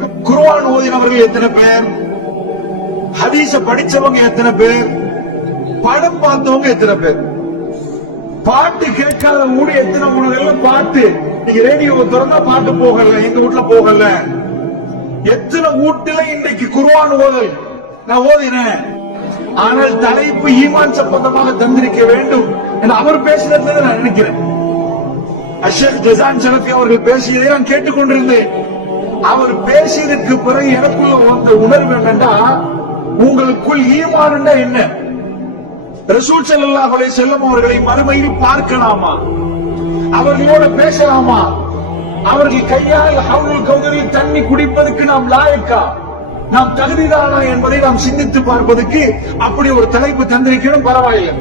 குர்ஆன் ஓதினவர்கள் எத்தனை பேர்? ஹதீஸ படிச்சவங்க எத்தனை பேர்? படம் பார்த்தவங்க எத்தனை பேர்? பாட்டு கேட்காத ஊடு எத்தனை ஊடுகள்ல பாட்டு? நீங்க ரேடியோவை திறந்தா பாட்டு போகல, எங்க வீட்டுல போகல. எத்தனை வீட்டுல இன்னைக்கு குர்ஆன் ஓதல்? நான் ஓதினேன், ஆனால் தலைப்பு ஈமான் சம்பந்தமாக தந்திருக்க வேண்டும் என்று அவர் பேசினதை நான் நினைக்கிறேன். அஷேக் ஜசான் ஷரஃபி அவர்கள் பேசியதை நான் கேட்டுக்கொண்டிருந்தேன். அவர் பேசியதற்கு பிறகு எனக்குள்ள வந்த உணர்வு என்னன்னா, உங்களுக்குள் ஈமான் என்ன? ரசூல் ஸல்லல்லாஹு அலைஹி வஸல்லம் அவர்களை மறுமையில் பார்க்கலாமா? அவர்களோட பேசலாமா? அவர்கள் கையால் ஹவுலுல் கௌதரில் தண்ணி குடிப்பதற்கு நாம் லாயக்கா, நாம் தகுதிதானா என்பதை நாம் சிந்தித்து பார்ப்பதற்கு அப்படி ஒரு தலைப்பு தந்திருக்கணும். பரவாயில்லை.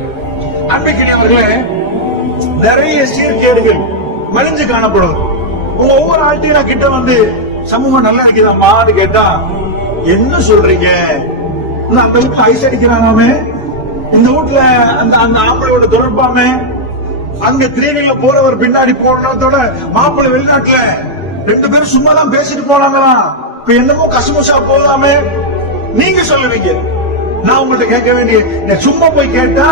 அன்பிற்கினியவர்களே, நிறைய சீர்கேடுகள் மலிஞ்சு காணப்படும். ஒவ்வொரு ஆட்டையும் நான் கிட்ட வந்து சமூகம் நல்லா இருக்குதாம்மான்னு கேட்டா, என்ன சொல்றீங்க? அந்த வீட்டுல ஐஸ் அடிக்கிறானாமே, இந்த வீட்டுல அந்த அந்த ஆம்பளையோட தொடர்பாமே, அங்க திரேனில போறவர் பின்னாடி போனதோட மாப்பிள்ளை வெளிநாட்டுல 2 பேரும் சும்மா தான் பேசிட்டு போனாங்களாம். இப்ப என்னமோ கசமுசா போதாமே நீங்க சொல்லுவீங்க. நான் உங்கள்ட்ட கேட்க வேண்டிய, சும்மா போய் கேட்டா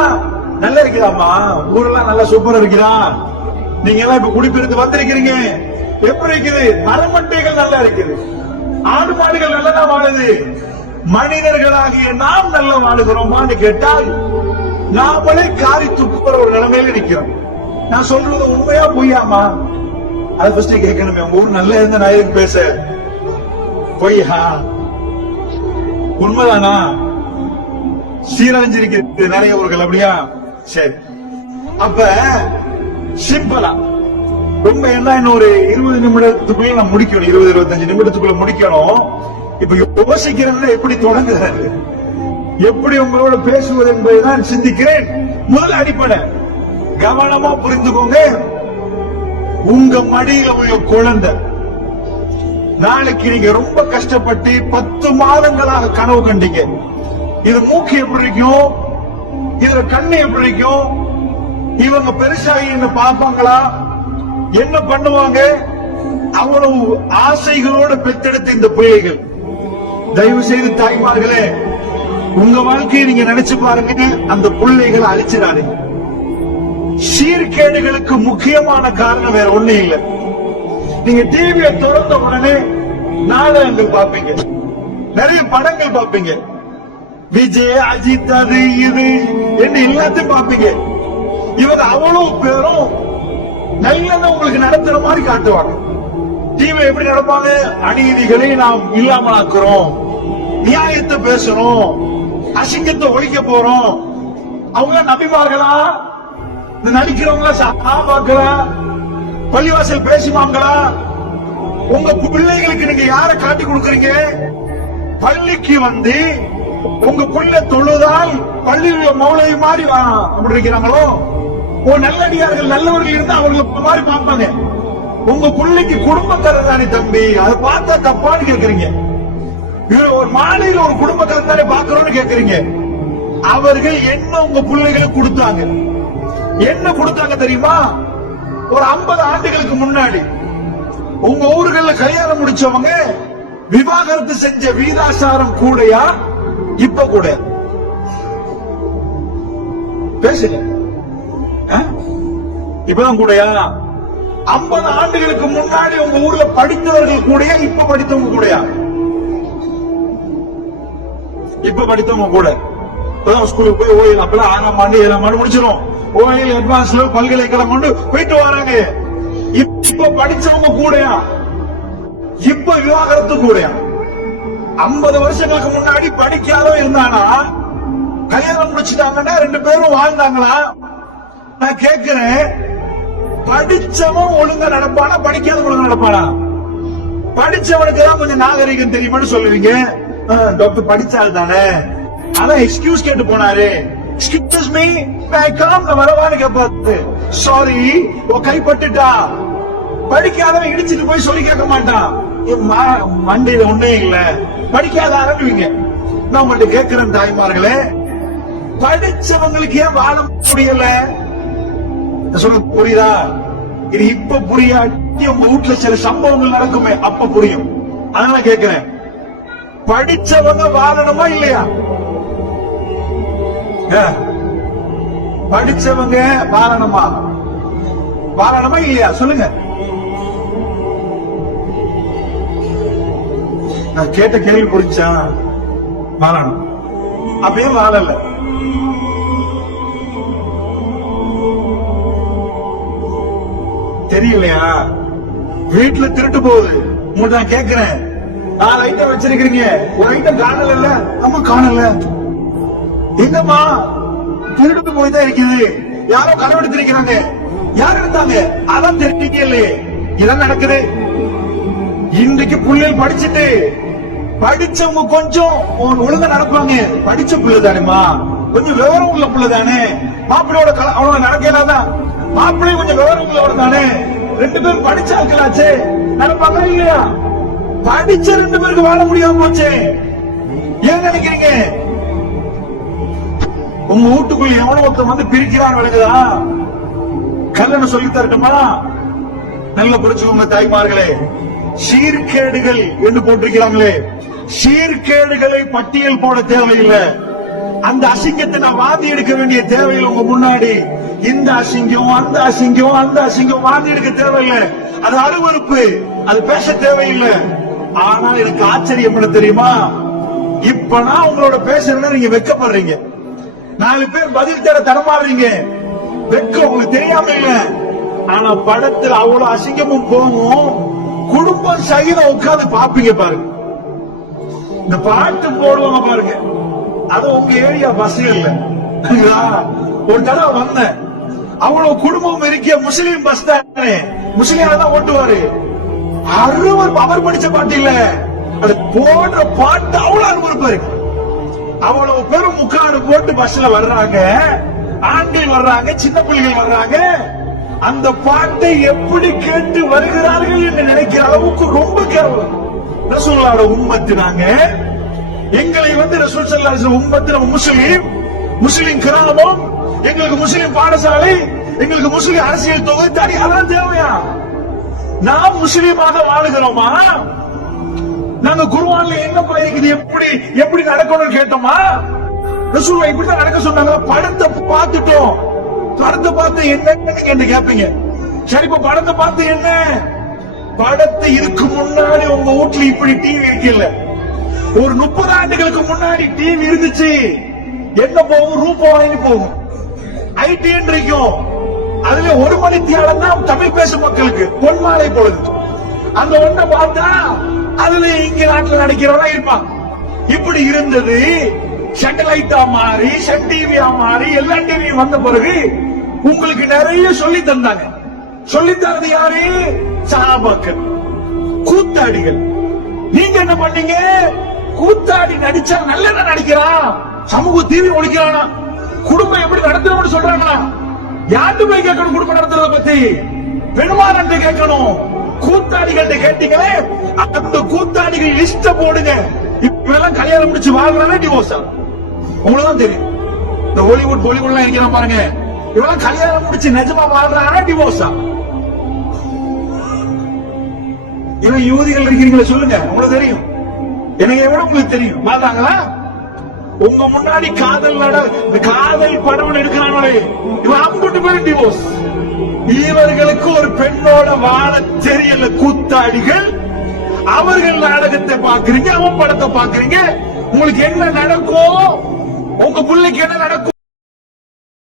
நல்லா இருக்குதாம்மா, ஊரெல்லாம் நல்லா சூப்பரா இருக்குதா, நீங்க எல்லாம் இப்ப குடிபெயர்ந்து வந்திருக்கிறீங்க, எப்படி இருக்குது? மரமட்டைகள் நல்லா இருக்குது, ஆடு மாடுகள் நல்லா வாழுது, மனிதர்களாகிய நாம் நல்லா வாழுகிறோமான்னு கேட்டால் நாமளே காரி துப்புற ஒரு நிலைமையில நிக்கிறோம். நான் சொல்றது உண்மையா பொய்யாமா? அதை ஃபர்ஸ்ட் கேட்கணுமே. உங்க ஊர் நல்லா இருந்த நான் எதுக்கு பேச? பொய்யா? உண்மைதானா? சீரழிஞ்சிருக்கிறது நிறைய ஊர்கள், அப்படியா? சரி, அப்ப சிம்பிளா ரொம்ப என்ன, இன்னொரு 20 நிமிடத்துக்குள்ள நான் முடிக்கணும், 20-25 நிமிடத்துக்குள்ள முடிக்கணும். இப்ப யோசிக்கிறது எப்படி தொடங்குறது, எப்படி உங்களோட பேசுவது என்பதுதான் சிந்திக்கிறேன். முதல் அடிப்படை கவனமா புரிந்துக்கோங்க. உங்க மடியில உள்ள குழந்தை நாளைக்கு நீங்க ரொம்ப கஷ்டப்பட்டு 10 மாதங்களாக கனவு கண்டீங்க, இது மூக்கு எப்படி இருக்கும், இதுல கண்ணு எப்படி இருக்கும், இவங்க பெருசாகி என்ன பார்ப்பாங்களா, என்ன பண்ணுவாங்க, அவ்வளவு ஆசைகளோட பெற்றெடுத்த இந்த பிள்ளைகள். தயவு செய்து தாய்மார்களே, உங்க வாழ்க்கையை நீங்க நினைச்சு பாருங்க, அந்த பிள்ளைகளை அழிச்சிடாதீங்க. சீர்கேடுகளுக்கு முக்கியமான காரணம் வேற ஒண்ணு இல்ல. நீங்க டிவியை திறந்த உடனே நாடகங்கள் பார்ப்பீங்க, நிறைய படங்கள் பார்ப்பீங்க, விஜய் அஜித் அது இது என்று எல்லாத்தையும் பார்ப்பீங்க. இவங்க அவ்வளவு பேரும் நல்லதை உங்களுக்கு நடத்துற மாதிரி காட்டுவாங்க. டிவி எப்படி நடப்பாங்க? அநீதிகளை நாம் இல்லாமல் ஆக்குறோம், நியாயத்தை பேசணும், அசிங்கத்தை ஒழிக்க போறோம். அவங்க நபிமார்களா? இந்த நடிக்கிறவங்களா சஹாபாக்களா? பள்ளிவாசல் பேசிமாங்களா? உங்க பிள்ளைகளுக்கு நீங்க யாரை காட்டி கொடுக்கறீங்க? பள்ளிக்கு வந்து உங்க பிள்ளை தொழுதால் பள்ளியில் மௌலவி மாதிரி அப்படி இருக்கிறாங்களோ? நல்லடியார்கள் நல்லவர்கள் இருந்தா அவங்களுக்கு மாதிரி பார்ப்பாங்க. உங்க பிள்ளைக்கு குடும்பக்கரை தானே தம்பி, அதை பார்த்தா தப்பான்னு கேக்குறீங்க. ஒரு மாலையில் ஒரு குடும்பக்கரை தானே பாக்குறோம்னு கேக்குறீங்க. அவர்கள் என்ன உங்க பிள்ளைகளுக்கு கொடுத்தாங்க? என்ன கொடுத்தாங்க தெரியுமா? ஒரு 50 ஆண்டுகளுக்கு முன்னாடி உங்க ஊர்கள்ல கல்யாணம் முடிச்சவங்க விவாகரத்து செஞ்ச வீதாசாரம் கூடயா? இப்ப கூட பேசுங்க, இப்பதான் கூடயா? 50 ஆண்டுகளுக்கு முன்னாடி உங்க ஊர்ல படித்தவர்கள் கூடயா? இப்ப படித்தவங்க கூடயா? இப்ப படித்தவங்க கூட. இப்பதான் ஸ்கூலுக்கு போய் ஓயில் அப்பெல்லாம் 6ஆம் ஆண்டு 7ஆம் ஆண்டு முடிச்சிடும். ஓயில் அட்வான்ஸ்ல பல்கலைக்கழகம் கொண்டு போயிட்டு வராங்க. இப்ப படிச்சவங்க கூடயா? இப்ப விவாகரத்து கூடயா? 50 வருஷங்களுக்கு முன்னாடி படிக்காதவன் இருந்தானா, கல்யாணம் முடிச்சுட்டாங்கன்னா 2 பேரும் வாழ்ந்தாங்களா? நான் கேட்கிறேன், படிச்சவன் ஒழுங்கா நடப்பானா, படிக்காத ஒழுங்கா நடப்பானா? படிச்சவனுக்கு தான் கொஞ்சம் நாகரிகம் தெரியுமான்னு சொல்லுவீங்க. டாக்டர் படிச்சால் தானே, அதான் எக்ஸ்கியூஸ் கேட்டு போனாரு. எக்ஸ்கியூஸ் மீ, வரவான்னு கேட்பாரு. சாரி, கைப்பட்டுட்டா. படிக்காதவன் இடிச்சிட்டு போய் சொல்லி கேட்க மாட்டான். மண்டையில ஒண்ணே இல்ல, படிக்காத ஆரம்பிங்க. நான் உங்கள்ட்ட கேட்கிறேன் தாய்மார்களே, படிச்சவங்களுக்கு ஏன் வாழ முடியல? சொல்ல புரியுதா? இது இப்ப புரியாட்டி உங்க வீட்டுல சில சம்பவங்கள் நடக்குமே, அப்ப புரியும். அதனால கேட்கிறேன், படிச்சவங்க வாழணுமா இல்லையா? படிச்சவங்க வாழணுமா இல்லையா சொல்லுங்க. நான் கேட்ட கேள்வி புரிஞ்சா? வாழணும். அப்படியே வாழல. தெரியலையா? வீட்டுல திருட்டு போகுது. உங்களுக்கு நான் கேட்கிறேன், 4 ஐட்டம் வச்சிருக்கீங்க, ஒரு ஐட்டம் காணல. இல்ல அம்மா காணல. எங்கம்மா? திருட்டு போய் தான் இருக்குது. யாரோ களவெடுத்திருக்கிறாங்க. யார் எடுத்தாங்க? அதான் தெரிவிக்கல. இதான் நடக்குது. இன்றைக்கு புள்ளைகள் படிச்சுட்டு, படிச்சவங்க கொஞ்சம் ஒழுங்கா நடப்பாங்க. படிச்ச பிள்ளை தானேமா, கொஞ்சம் விவரம் உள்ள பிள்ளை தானே. மாப்பிள்ளையோட அவனோட நடக்கலாதான். மாப்பிள்ளை கொஞ்சம் விவரம் உள்ளவர தானே. 2 பேரும் படிச்ச ஆட்களாச்சே, நடப்பாங்க இல்லையா? படிச்ச 2 பேருக்கு வாழ முடியாம போச்சு. ஏன் நினைக்கிறீங்க? உங்க வீட்டுக்குள்ள எவனோ ஒருத்தன் வந்து பிரிக்கிறான் விளக்குதா? கல்யாணம் சொல்லி தரட்டுமா? நல்ல புரிச்சுக்கோங்க தாய்மார்களே. சீர்கேடுகள் என்று போட்டிருக்கிறாங்களே, சீர்கேடுகளை பட்டியல் போட தேவையில்லை. அந்த அசிங்கத்தை நான் வாந்தி எடுக்க வேண்டிய தேவையில்லை. உங்க முன்னாடி இந்த அசிங்கம், அந்த அசிங்கம், அந்த அசிங்கம் வாந்தி எடுக்க தேவையில்லை. அது அருவருப்பு, அது பேச தேவையில்லை. ஆனா எனக்கு ஆச்சரியம் என்ன தெரியுமா? இப்ப நான் உங்களோட பேசுறேன்னா நீங்க வெட்கப்படுறீங்க. 4 பேர் பதில் தேட தடமாறீங்க. வெட்கம் உங்களுக்கு தெரியாம இல்ல. ஆனா படத்துல அவ்வளவு அசிங்கமும் போகும். குடும்பம் சகிதம் உட்கார்ந்து பாப்பீங்க பாருங்க. இந்த பாட்டு போடுவாங்க பாருங்க. அது உங்க ஏரியா பஸ்ல ஒரு தடவை வந்தேன். அவ்வளவு குடும்பம் இருக்க முஸ்லீம் பஸ் தானே, முஸ்லீம் தான் ஓட்டுவாரு. அவர் படிச்ச பாட்டு இல்ல, அது போடுற பாட்டு அவ்வளவு அனுபவிப்பாரு. அவ்வளவு பேரும் முக்காடு போட்டு பஸ்ல வர்றாங்க. ஆண்கள் வர்றாங்க, சின்ன பிள்ளைகள் வர்றாங்க. அந்த பாட்டை எப்படி கேட்டு வருகிறார்கள் என்று நினைக்கிற அளவுக்கு ரொம்ப கேவலம். ரசூலுல்லாஹ்வோட உம்மத்து நாங்க. எங்களை வந்து ரசூல் ஸல்லல்லாஹு அலைஹி வஸல்லம் உம்மத்து, நம்ம முஸ்லிம் கிராமம், எங்களுக்கு முஸ்லிம் பாடசாலை, எங்களுக்கு முஸ்லிம் அரசியல் தொகுதி தனி, அதான் தேவையா? நாம் முஸ்லீமாக வாழுகிறோமா? நாங்க குர்ஆன்ல என்ன இருக்குது, எப்படி நடக்கணும்னு கேட்டோமா? ரசூலுல்லாஹ் இப்படிதான் நடக்க சொன்னாங்க. படத்தை பார்த்துட்டோம். படத்தை பார்த்து என்ன கேட்பீங்க? சரி, இப்ப படத்தை பார்த்து என்ன? படத்தை இருக்கு முன்னாடி உங்க வீட்டுல இப்படி டிவி இருக்குல்ல. ஒரு 30 ஆண்டுகளுக்கு முன்னாடி டிவி இருந்துச்சு. என்ன போகும்? ரூபாய் போகும், ஐடி இருக்கும். அதுல 1 மணி தியாலம் தான் தமிழ் பேசும் மக்களுக்கு பொன்மாலை பொழுது. அந்த ஒன்றை பார்த்தா அதுல இங்க நாட்டில் நடிக்கிறவனா இருப்பான். இப்படி இருந்தது. சேட்டலைட்டா மாறி, சன் டிவியா மாறி, எல்லா டிவியும் வந்த பிறகு உங்களுக்கு நிறைய சொல்லி தந்தாங்க. சொல்லி தரது யாரு? சஹாபாக்கள், கூத்தாடிகள். நீங்க என்ன பண்ணீங்க? கூத்தாடி நடிச்சா நல்ல நடிக்கிறான், சமூக தீவி ஒழிக்கிறானா, குடும்பம் எப்படி நடத்தணும்னு சொல்றாங்களா? யாரு போய் கேட்கணும்? குடும்பம் நடத்துறத பத்தி பெருமாள் கேட்கணும். கூத்தாடிகள் கேட்டீங்களே, அந்த கூத்தாடிகள் லிஸ்ட போடுங்க. இப்பெல்லாம் கல்யாணம் முடிச்சு வாழ்றானே டிவோர்ஸ். உங்களுக்குதான் தெரியும். இந்த ஹாலிவுட் பாலிவுட்லாம் இருக்கிறான் பாருங்க, இவெல்லாம் கல்யாணம் முடிச்சு நிஜமா வாழ்றானே டிவோர்ஸ். இவன் யுவதிகள் இருக்கிறீங்களா சொல்லுங்க, உங்களுக்கு தெரியும். எனக்கு எவ்வளவு உங்களுக்கு தெரியும். வாழ்றாங்களா? உங்க முன்னாடி காதல் படம் எடுக்கிறானே, இவன் 50 பேர் டிவோர்ஸ். இவர்களுக்கு ஒரு பெண்ணோட வாழ தெரியல. கூத்தாடிகள். அவர்கள் நாடகத்தை பாக்குறீங்க, அவன் படத்தை பாக்குறீங்க. உங்களுக்கு என்ன நடக்கும்? உங்க பிள்ளைக்கு என்ன நடக்கும்?